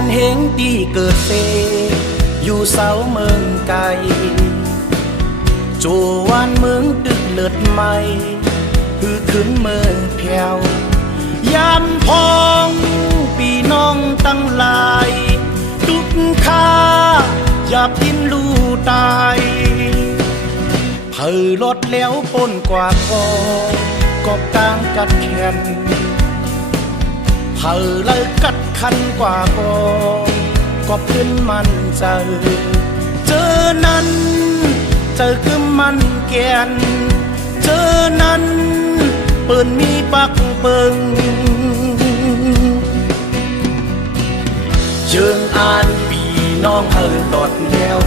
านเฮงตีเกิดเซอยู่เสาเมืองไกลโจวันเมืองตึกเลิดใหม่คือขึ้นเมืองแผ่วยามพองปีน้องตั้งหลายทุกข้าอย่าพินลู่ตายเผยรถแล้วปนกว่าคอกอบกลางกัดแขนเผยเลยกัดคันกว่าก็เพื่อนมันเจอนั้นเจอคือมันแกนเจอนั้นเปิ่นมีปักเปิงเยิงอ่านปีน้องเฮอตอดแล้ว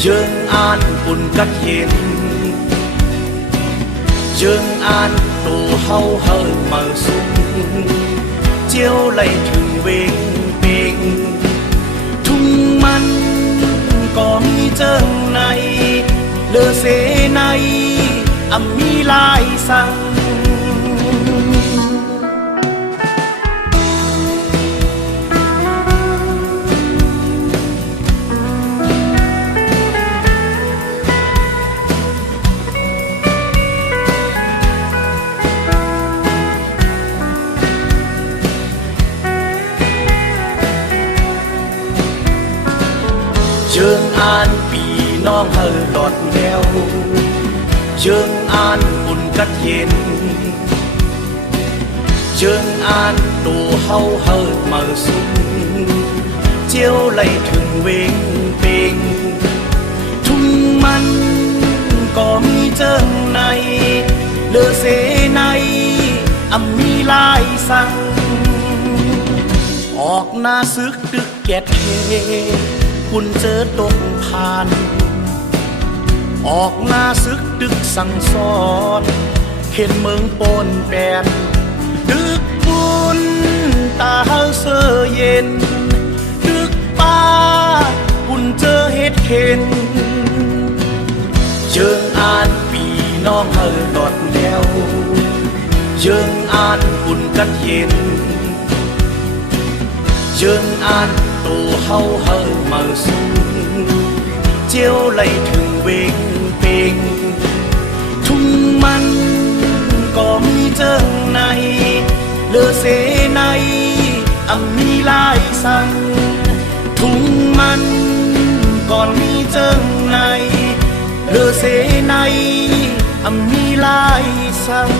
เยิงอ่านปุ่นกัดเย็นเยิงอ่านตูเฮาเฮอมาสุงเจียวไหลถึงเวงเปงทุ่งมันก็มีเจิงในเลอเสในมีลายสั่งเชิงอ่านปีน้องเฮอหลอดแล้วเชิงอ่านปุ่นกัดเย็นเชิงอ่านตูเฮาเฮอมาสุงเจียวไหลถึงเวงเปงทุ่งมันก็มีเจิงในเลอเสในมีลายสั่งออกหน้าซึกตึกแกะเทคุณเจอตกผ่านออกหน้าซึกดึกสั่งสอนเห็นเมืองปนแปนดึกบุญตาเสื้อเย็นดึกป้าคุณเจอเฮ็ดเข็นเจิงอ่านปีน้องเฮอหลอดแล้วเจิงอ่านคุณกัดเย็นเจิงอ่านตูเฮาเฮอมาสุงเจียวไหลถึงเวงเปงทุ่งมันก็มีเจิงในเลอเสในมีลายสั่งทุ่งมันก่อนมีเจิงในเลอเสในมีลายสั่ง